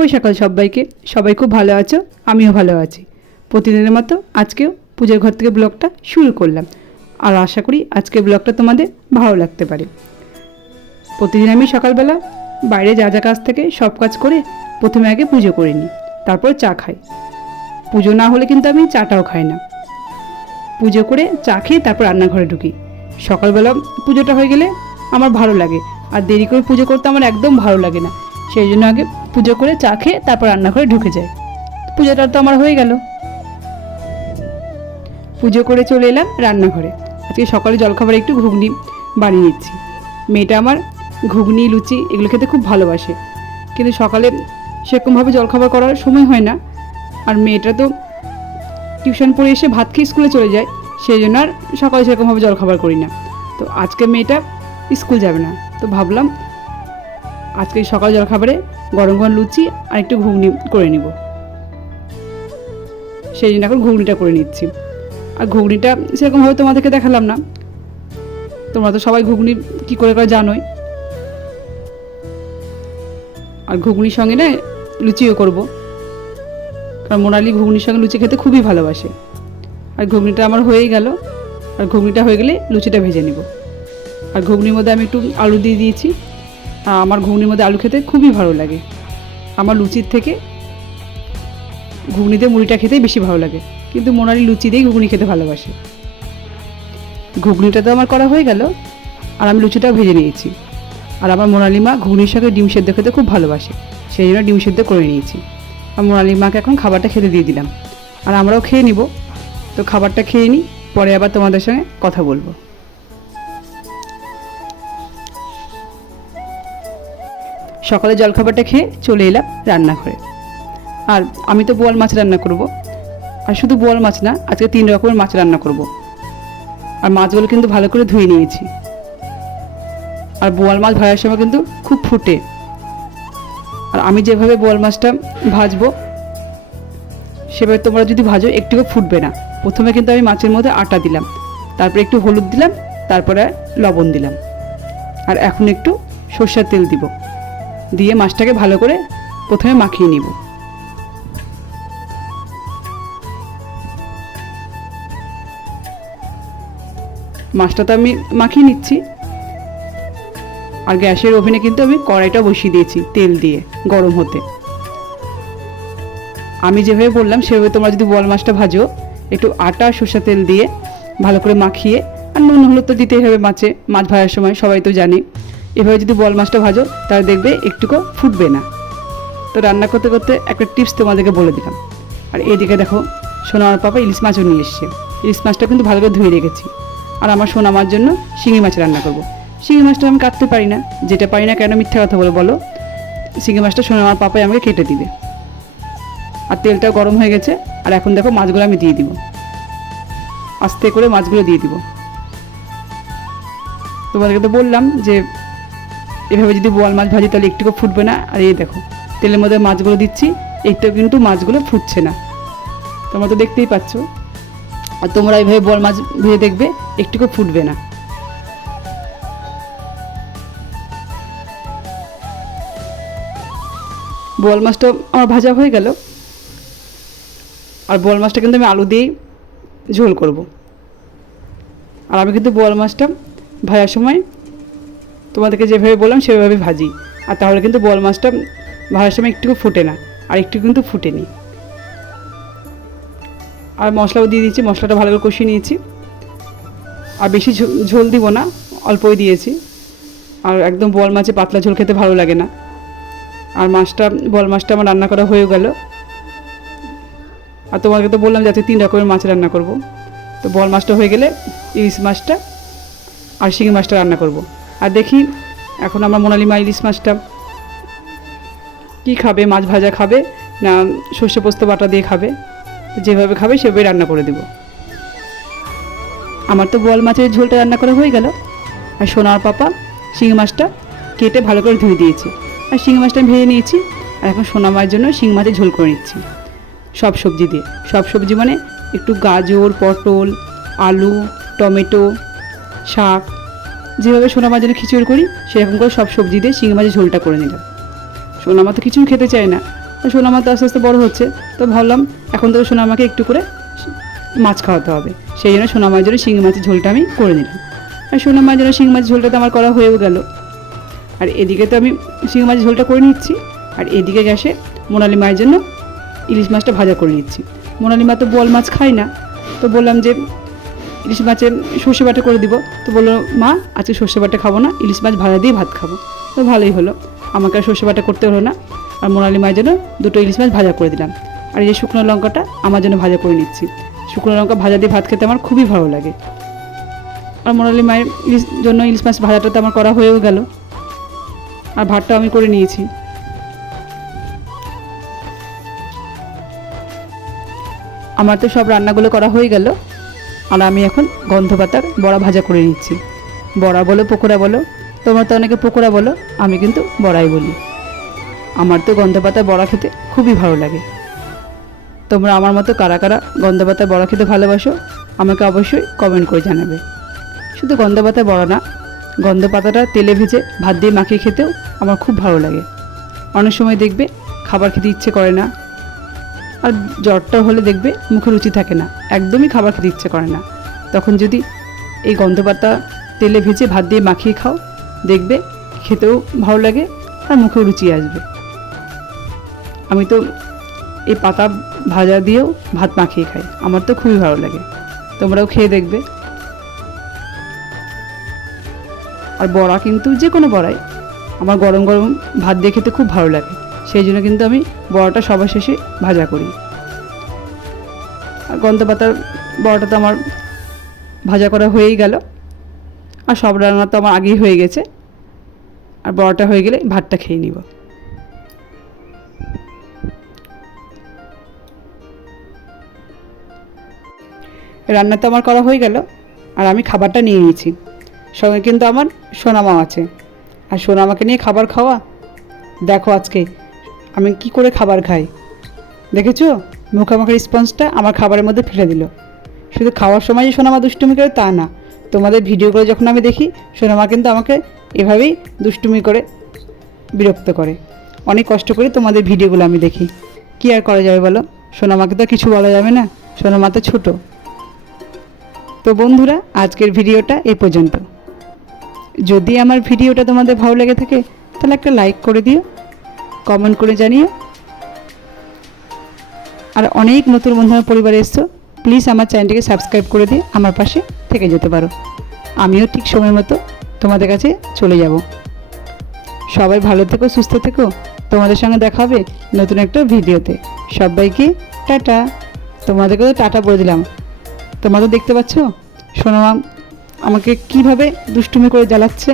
শুভ সকাল সবাইকে। সবাই খুব ভালো আছো, আমিও ভালো আছি। প্রতিদিনের মতো আজকেও পূজার ঘর থেকে ব্লগটা শুরু করলাম, আর আশা করি আজকের ব্লগটা তোমাদের ভালো লাগতে পারে। প্রতিদিন আমি সকালবেলা বাইরে যা যা কাজ থেকে সব কাজ করে প্রথমে আগে পুজো করে নিই, তারপর চা খাই। পুজো না হলে কিন্তু আমি চাটাও খাই না। পুজো করে চা খেয়ে তারপর রান্নাঘরে ঢুকি। সকালবেলা পুজোটা হয়ে গেলে আমার ভালো লাগে, আর দেরি করে পুজো করতে আমার একদম ভালো লাগে না। সেই জন্য আগে পুজো করে চা খেয়ে তারপর রান্নাঘরে ঢুকে যায়। পুজোটা তো আমার হয়ে গেল। পুজো করে চলে এলাম রান্নাঘরে। আজকে সকালে জলখাবারে একটু ঘুগনি বানিয়ে নিচ্ছি। মেয়েটা আমার ঘুগনি লুচি এগুলো খেতে খুব ভালোবাসে, কিন্তু সকালে সেরকমভাবে জলখাবার করার সময় হয় না। আর মেয়েটা তো টিউশন পড়ে এসে ভাত খেয়ে স্কুলে চলে যায়, সেই জন্য আর সকালে সেরকমভাবে জলখাবার করি না। তো আজকে মেয়েটা স্কুল যাবে না, তো ভাবলাম আজকে সকাল জলখাবারে গরম গরম লুচি আর একটু ঘুগনি করে নিব। সেই জন্য এখন ঘুগনিটা করে নিচ্ছি। আর ঘুগনিটা সেরকমভাবে তোমাদেরকে দেখালাম না, তোমরা তো সবাই ঘুগনি কী করে জানোই। আর ঘুগনির সঙ্গে না লুচিও করব, কারণ মোনালি ঘুগনির সঙ্গে লুচি খেতে খুবই ভালোবাসে। আর ঘুগনিটা আমার হয়েই গেল, আর ঘুগনিটা হয়ে গেলে লুচিটা ভেজে নিব। আর ঘুগনির মধ্যে আমি একটু আলু দিয়ে দিয়েছি। আর আমার ঘুগনির মধ্যে আলু খেতে খুবই ভালো লাগে। আমার লুচির থেকে ঘুগনি দিয়ে মুড়িটা খেতেই বেশি ভালো লাগে, কিন্তু মোনালি লুচি দিয়েই ঘুগনি খেতে ভালোবাসে। ঘুগনিটা তো আমার করা হয়ে গেল, আর আমি লুচিটাও ভেজে নিয়েছি। আর আমার মোনালি মা ঘুগনির সঙ্গে ডিম সেদ্ধ খেতে খুব ভালোবাসে, সেই জন্য ডিম সেদ্ধ করে নিয়েছি। আর মোনালি মাকে এখন খাবারটা খেতে দিয়ে দিলাম, আর আমরাও খেয়ে নিব। তো খাবারটা খেয়ে নিই, পরে আবার তোমাদের সঙ্গে কথা বলবো। সকালে জলখাবারটা খেয়ে চলে এলাম রান্নাঘরে। আর আমি তো বোয়াল মাছ রান্না করব, আর শুধু বোয়াল মাছ না, আজকে 3 রকমের মাছ রান্না করব। আর মাছগুলো কিন্তু ভালো করে ধুয়ে নিয়েছি। আর বোয়াল মাছ ভাজার সময় কিন্তু খুব ফুটে। আর আমি যেভাবে বোয়াল মাছটা ভাজবো সেভাবে তোমরা যদি ভাজো একটুকু ফুটবে না। প্রথমে কিন্তু আমি মাছের মধ্যে আটা দিলাম, তারপরে একটু হলুদ দিলাম, তারপরে লবণ দিলাম, আর এখন একটু সরষের তেল দিব। দিয়ে মাছটাকে ভালো করে প্রথমে মাখিয়ে নিব। মাছটা তো আমি মাখিয়ে নিচ্ছি। আর গ্যাসের ওভেনে কিন্তু আমি কড়াইটা বসিয়ে দিয়েছি তেল দিয়ে গরম হতে। আমি যেভাবে বললাম সেভাবে তোমরা যদি বোয়াল মাছটা ভাজো, একটু আটা সরষের তেল দিয়ে ভালো করে মাখিয়ে, আর নুন হলুদ তো দিতেই হবে মাছ ভাজার সময়, সবাই তো জানে। এভাবে যদি বোয়াল মাছটা ভাজো তাহলে দেখবে একটুকু ফুটবে না। তো রান্না করতে করতে একটা টিপস তোমাদেরকে বলে দিলাম। আর এদিকে দেখো সোনার পাপা ইলিশ মাছও নিয়ে এসছে। ইলিশ মাছটা কিন্তু ভালো করে ধুয়ে রেখেছি। আর আমার সোনা মার জন্য শিঙি মাছ রান্না করব। শিঙি মাছটা আমি কাটতে পারি না, যেটা পারি না কেন মিথ্যা কথা বলো। শিঙি মাছটা সোনা মার পাপাই আমাকে কেটে দিবে। আর তেলটাও গরম হয়ে গেছে। আর এখন দেখো মাছগুলো আমি দিয়ে দিব, আস্তে করে মাছগুলো দিয়ে দিব। তোমাদেরকে তো বললাম যে এভাবে যদি বোয়াল মাছ ভাজি তাহলে একটুকু ফুটবে না। আর এই দেখো তেলের মধ্যে মাছগুলো দিচ্ছি, একটু কিন্তু মাছগুলো ফুটছে না, তোমরা তো দেখতেই পাচ্ছ। আর তোমরা এইভাবে বোয়াল মাছ ভেজে দেখবে একটুকু ফুটবে না। বোয়াল মাছটা আমার ভাজা হয়ে গেল। আর বোয়াল মাছটা কিন্তু আমি আলু দিয়েই ঝোল করব। আর আমি কিন্তু বোয়াল মাছটা ভাজার সময় তোমাদেরকে যেভাবে বললাম সেভাবে ভাজি। আর তাহলে কিন্তু বোয়াল মাছটা ভাজার সময় একটুকু ফোটে না, আর একটু কিন্তু ফুটেনি। আর মশলাও দিয়ে দিয়েছি, মশলাটা ভালো করে কষিয়ে নিয়েছি। আর বেশি ঝোল দিব না, অল্পই দিয়েছি। আর একদম বোয়াল মাছে পাতলা ঝোল খেতে ভালো লাগে না। আর বোয়াল মাছটা আমার রান্না করা হয়ে গেল। আর তোমাকে তো বললাম যাতে 3 রকমের মাছ রান্না করব। তো বোয়াল মাছটা হয়ে গেলে ইলিশ মাছটা আর শিঙি মাছটা রান্না করব। আর দেখি এখন আমার মোনালি মা ইলিশ মাছটা কী খাবে, মাছ ভাজা খাবে না সর্ষে পোস্ত বাটা দিয়ে খাবে। যেভাবে খাবে সেভাবে রান্না করে দেব। আমার তো বোয়াল মাছের ঝোলটা রান্না করা হয়ে গেল। আর সোনার পাপা শিঙি মাছটা কেটে ভালো করে ধুয়ে দিয়েছি। আর শিঙি মাছটা ভেজে নিয়েছি। আর এখন সোনা মায়ের জন্য শিঙি মাছের ঝোল করে নিচ্ছি সব সবজি দিয়ে। সব সবজি মানে একটু গাজর, পটল, আলু, টমেটো, শাক, যেভাবে সোনা মাছ যেন খিচুড়ি করি সেরকম করে সব সবজি দিয়ে শিঙি মাছের ঝোলটা করে নিলাম। সোনা মা তো কিছুই খেতে চায় না, সোনামা তো আস্তে আস্তে বড় হচ্ছে, তো ভাবলাম এখন থেকে সোনামাকে একটু করে মাছ খাওয়াতে হবে। সেই জন্য সোনামার জন্য শিঙি মাছের ঝোলটা আমি করে নিলাম। আর সোনামার জন্য শিঙি মাছের ঝোলটা তো আমার করা হয়েও গেল। আর এদিকে তো আমি শিঙি মাছের ঝোলটা করে নিচ্ছি, আর এদিকে গ্যাসে মোনালি মায়ের জন্য ইলিশ মাছটা ভাজা করে নিচ্ছি। মোনালি মা তো বোয়াল মাছ খায় না, তো বললাম যে ইলিশ মাছের সর্ষে বাটা করে দিব। তো বললো মা আজকে সর্ষে বাটা খাবো না, ইলিশ মাছ ভাজা দিয়ে ভাত খাবো। তো ভালোই হলো, আমাকে আর সর্ষে বাটা করতে হলো না। আর মোনালি মায়ের জন্য 2টো ইলিশ মাছ ভাজা করে দিলাম। আর এই যে শুকনো লঙ্কাটা আমার জন্য ভাজা করে নিচ্ছি। শুকনো লঙ্কা ভাজা দিয়ে ভাত খেতে আমার খুবই ভালো লাগে। আর মোনালি মায়ের জন্য ইলিশ মাছ ভাজাটা তো আমার করা হয়েও গেল, আর ভাতটাও আমি করে নিয়েছি। আমার তো সব রান্নাগুলো করা হয়ে গেল, আর আমি এখন গন্ধ পাতার বড়া ভাজা করে নিচ্ছি। বড়া বলো পকোড়া বলো, তোমরা তো অনেকে পকোড়া বলো, আমি কিন্তু বড়াই বলি। আমার তো গন্ধ পাতার বড়া খেতে খুবই ভালো লাগে। তোমরা আমার মতো কারা কারা গন্ধ পাতার বড়া খেতে ভালোবাসো আমাকে অবশ্যই কমেন্ট করে জানাবে। শুধু গন্ধ পাতার বড়া না, গন্ধ পাতাটা তেলে ভেজে ভাত দিয়ে মাখিয়ে খেতেও আমার খুব ভালো লাগে। অনেক সময় দেখবে খাবার খেতে ইচ্ছে করে না, আর জ্বরটা হলে দেখবে মুখে রুচি থাকে না, একদমই খাবার খেতে ইচ্ছে করে না। তখন যদি এই গন্ধ পাতা তেলে ভেজে ভাত দিয়ে মাখিয়ে খাও, দেখবে খেতেও ভালো লাগে আর মুখেও রুচি আসবে। আমি তো এই পাতা ভাজা দিয়েও ভাত মাখিয়ে খাই, আমার তো খুবই ভালো লাগে, তোমরাও খেয়ে দেখবে। আর বড়া কিন্তু যে কোনো বড়াই আমার গরম গরম ভাত দিয়ে খেতে খুব ভালো লাগে, সেই জন্য কিন্তু আমি বড়াটা সবার শেষে ভাজা করি। আর গন্ধ পাতার বড়াটা তো আমার ভাজা করা হয়েই গেল, আর সব রান্না তো আমার আগেই হয়ে গেছে। আর বড়াটা হয়ে গেলে ভাতটা খেয়ে নিব। রান্না তো আমার করা হয়ে গেল, আর আমি খাবারটা নিয়ে নিয়েছি। সঙ্গে কিন্তু আমার সোনামা আছে, আর সোনামাকে নিয়ে খাবার খাওয়া। দেখো আজকে আমি কি করে খাবার খাই, দেখেছো? মুখামাখি রেসপন্সটা আমার খাবারের মধ্যে ফেলে দিল। শুধু খাওয়ার সময় যে সোনামা দুষ্টুমি করে তা না, তোমাদের ভিডিওগুলো যখন আমি দেখি সোনামা কিন্তু আমাকে এভাবেই দুষ্টুমি করে বিরক্ত করে। অনেক কষ্ট করে তোমাদের ভিডিওগুলো আমি দেখি, কি আর করা যাবে বলো? সোনামাকে তো কিছু বলা যাবে না, সোনামা তো ছোটো। তো বন্ধুরা, আজকের ভিডিওটা এই পর্যন্ত। যদি আমার ভিডিওটা তোমাদের ভালো লেগে থাকে তাহলে একটা লাইক করে দিও, কমেন্ট করে জানিও। আর অনেক নতুন বন্ধুরা পরিবারে এসছো, প্লিজ আমার চ্যানেলটিকে সাবস্ক্রাইব করে দিয়ে আমার পাশে থেকে যেতে পারো। আমিও ঠিক সময় মতো তোমাদের কাছে চলে যাব। সবাই ভালো থেকো, সুস্থ থেকো। তোমাদের সঙ্গে দেখা হবে নতুন একটা ভিডিওতে। সবাইকে টাটা। তোমাদেরকে তো টাটা বলে দিলাম। তোমরা তো দেখতে পাচ্ছ সোনামা আমাকে কিভাবে দুষ্টুমি করে জ্বালাচ্ছে।